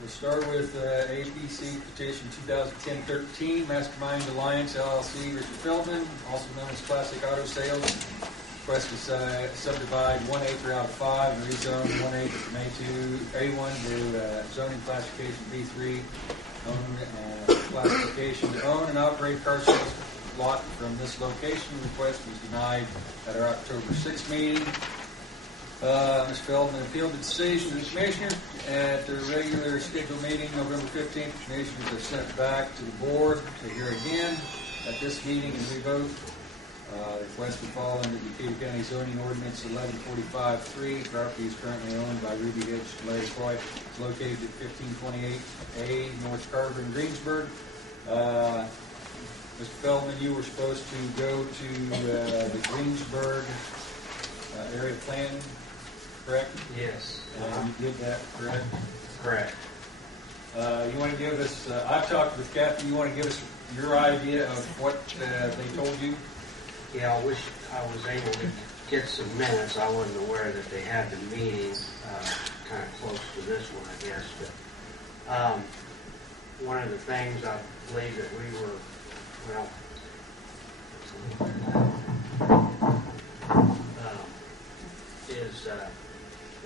We'll start with APC petition 2010-13, Mastermind Alliance LLC, Richard Feldman, also known as Classic Auto Sales. Request to subdivide 1 acre out of 5 and rezone 1 acre from A1 to zoning classification B3. Classification to own and operate car sales lot from this location. Request was denied at our October 6th meeting. Mr. Feldman appealed the decision to the Commissioner at their regular scheduled meeting November 15th. The Commissioners are sent back to the Board to hear again at this meeting and revote. The request would fall under Decatur County Zoning Ordinance 1145-3. Property is currently owned by Ruby Hitch and Larry Coy. It's located at 1528A North Carver in Greensburg. Mr. Feldman, you were supposed to go to the Greensburg area plan, correct? Yes. You did that, correct? Correct. You want to give us, I've talked with Kathy, you want to give us your idea of what they told you? Yeah, I wish I was able to get some minutes. I wasn't aware that they had the meeting kind of close to this one, I guess. But one of the things I believe that we were,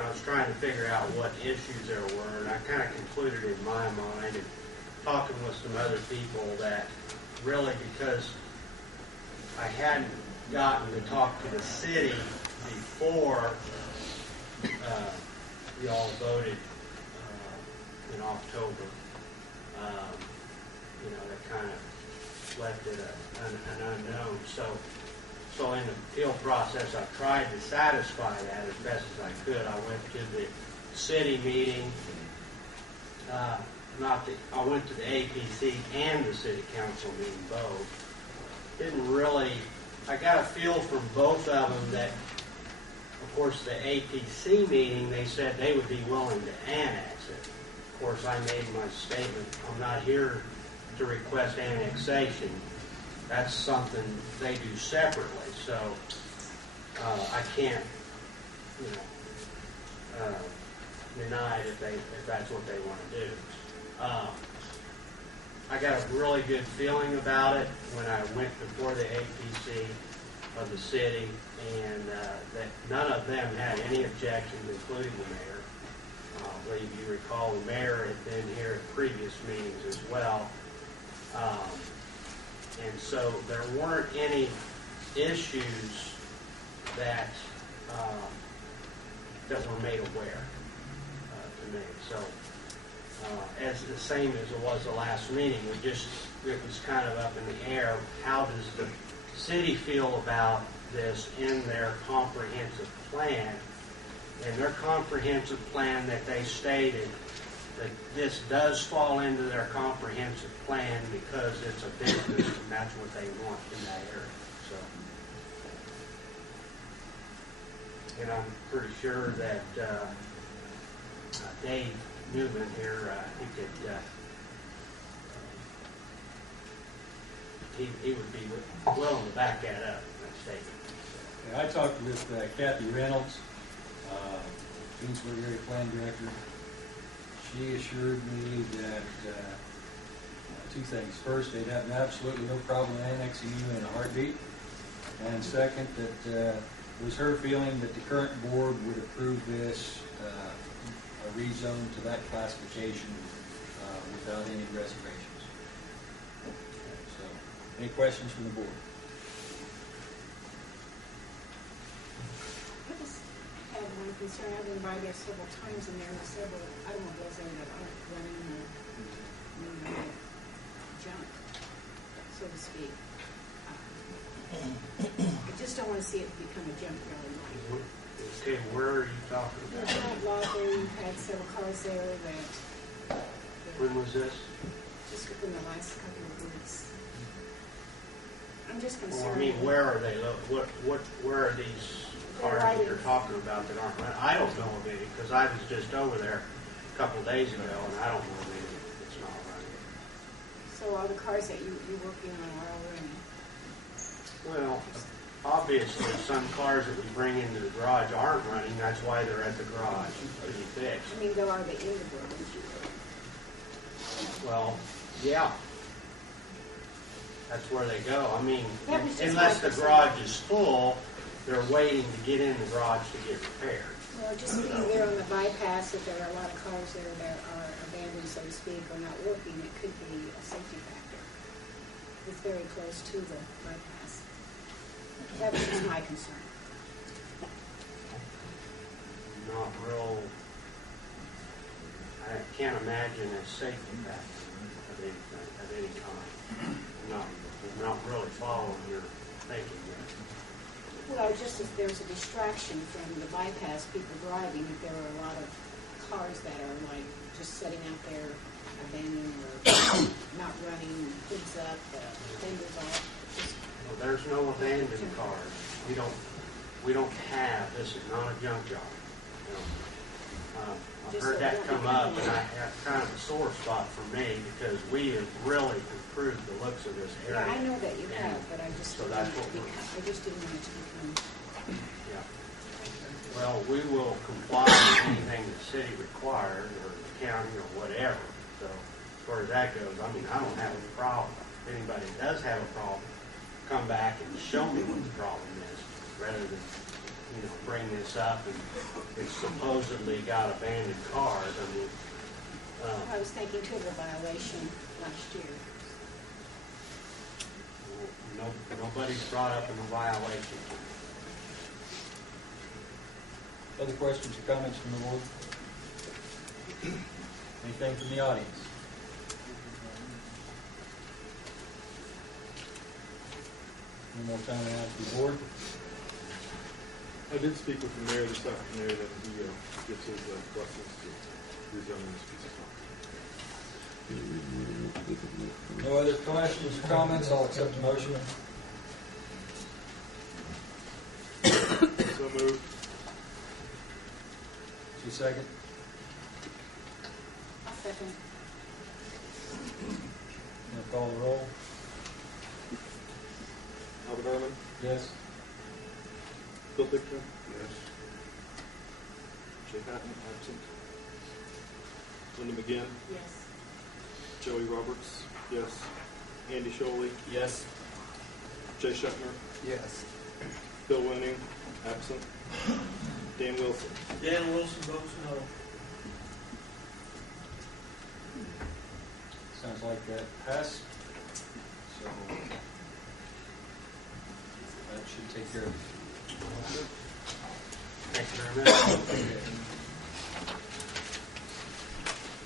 I was trying to figure out what issues there were, and I kind of concluded in my mind, and talking with some other people, that really because I hadn't gotten to talk to the city before we all voted in October, that kind of left it an unknown. So in the appeal process, I tried to satisfy that as best as I could. I went to the city meeting. I went to the APC and the city council meeting both. I got a feel from both of them that, of course, the APC meeting, they said they would be willing to annex it. Of course, I made my statement, I'm not here to request annexation. That's something they do separately. So I can't, deny it if that's what they want to do. I got a really good feeling about it when I went before the APC of the city, and that none of them had any objections, including the mayor. I believe you recall the mayor had been here at previous meetings as well. And so there weren't any issues that were made aware to me. So as the same as it was the last meeting, it was kind of up in the air. How does the city feel about this in their comprehensive plan? In their comprehensive plan that they stated that this does fall into their comprehensive plan because it's a business and that's what they want in that area. So, and I'm pretty sure that Dave Newman here, I think that he would be willing to back that up, that statement. Yeah, I talked with Kathy Reynolds, Greensburg Area Plan Director. She assured me that two things. First, they'd have absolutely no problem annexing you in a heartbeat. And second, that it was her feeling that the current board would approve this a rezone to that classification without any reservations. So, any questions from the board? One concern. I've been by there several times, and there are several automobiles there that aren't running junk, so to speak. I just don't want to see it become a junkyard. Okay, where are you talking about? There's an lot there. You've had several cars there that. When was this? Just within the last couple of weeks. I'm just concerned. Well, I mean, where are they? Where are these cars that you're talking about that aren't running? I don't know of any because I was just over there a couple of days ago, and I don't know of any that's not running. So all the cars that you're working on are all running? Well, obviously some cars that we bring into the garage aren't running. That's why they're at the garage to be fixed. I mean, though, are they in the building? Well, yeah. That's where they go. I mean, That was just unless my the garage is full, they're waiting to get in the garage to get repaired. Well, just being there on the bypass, if there are a lot of cars there that are abandoned, so to speak, or not working, it could be a safety factor. It's very close to the bypass. That was just my concern. Not real. I can't imagine a safety factor of any kind. Not really following your thinking there. Well, just if there's a distraction from the bypass, people driving, if there are a lot of cars that are like just sitting out there abandoned or not running, hoods up, fenders off. Well, there's no abandoned cars. We don't have. This is not a junk job. You know, I've heard that come up, and that's kind of a sore spot for me because we have really improved the looks of this area. Yeah, I know that you have, but I just So didn't that's want it to what become, I just didn't want it to become. Yeah. Well, we will comply with anything the city requires, or the county, or whatever. So as far as that goes, I mean, I don't have any problem. If anybody does have a problem, come back and show me what the problem is, rather than, bring this up and it's supposedly got abandoned cars. I mean, I was thinking too of a violation last year. nobody's brought up a violation. Other questions or comments from the board? Anything from the audience? One more time to ask the board. I did speak with the mayor this afternoon, and he gives his blessings to rezoning this piece of property. No other questions or comments? I'll accept the motion. So moved. Is there a second? I'll second. I'll call the roll. Albert Erman, Yes. Bill Dickman. Yes. Jay Patton, absent. Linda McGinn, Yes. Joey Roberts, yes. Andy Sholey, Yes. Jay Shetner, Yes. Bill Winning, absent. Dan Wilson. Dan Wilson votes no. Sounds like that passed. So that should take care of it. Thank you very much.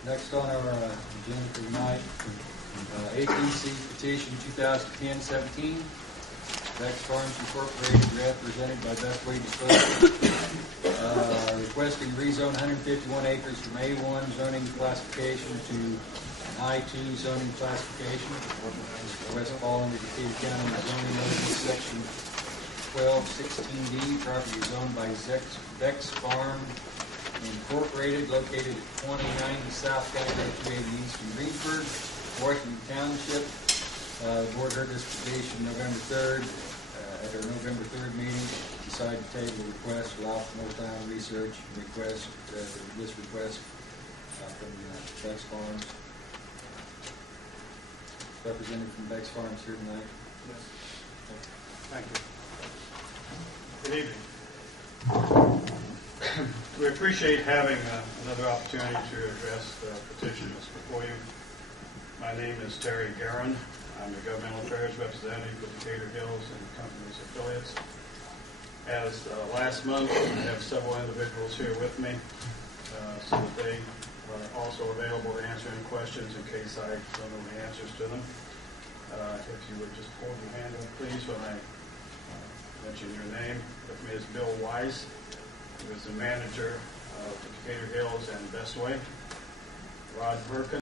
Next on our agenda for tonight, APC petition 2010-17, Bex Farms Incorporated, represented by Beth Wade Disposal, requesting rezone 151 acres from A1 zoning classification to an I2 zoning classification. West fall under Decatur County zoning ordinance section 1216D. Property is owned by Bex Farm Incorporated, located at 2090 South County Road 280 East in Greensburg, Washington Township. The board heard this petition November 3rd, at our November 3rd meeting. Decided to table the request, allow for more time to research this request from Bex Farms. Representative from Bex Farms here tonight. Yes. Thank you. Good evening. We appreciate having another opportunity to address the petition that's before you. My name is Terry Guerin. I'm the Governmental Affairs Representative for Decatur Hills and the company's affiliates. As last month, I have several individuals here with me so that they are also available to answer any questions in case I don't know the answers to them. If you would just hold your hand up, please, when I mention your name. With me is Bill Wise, who is the manager of Decatur Hills and Bestway. Rod Perkins.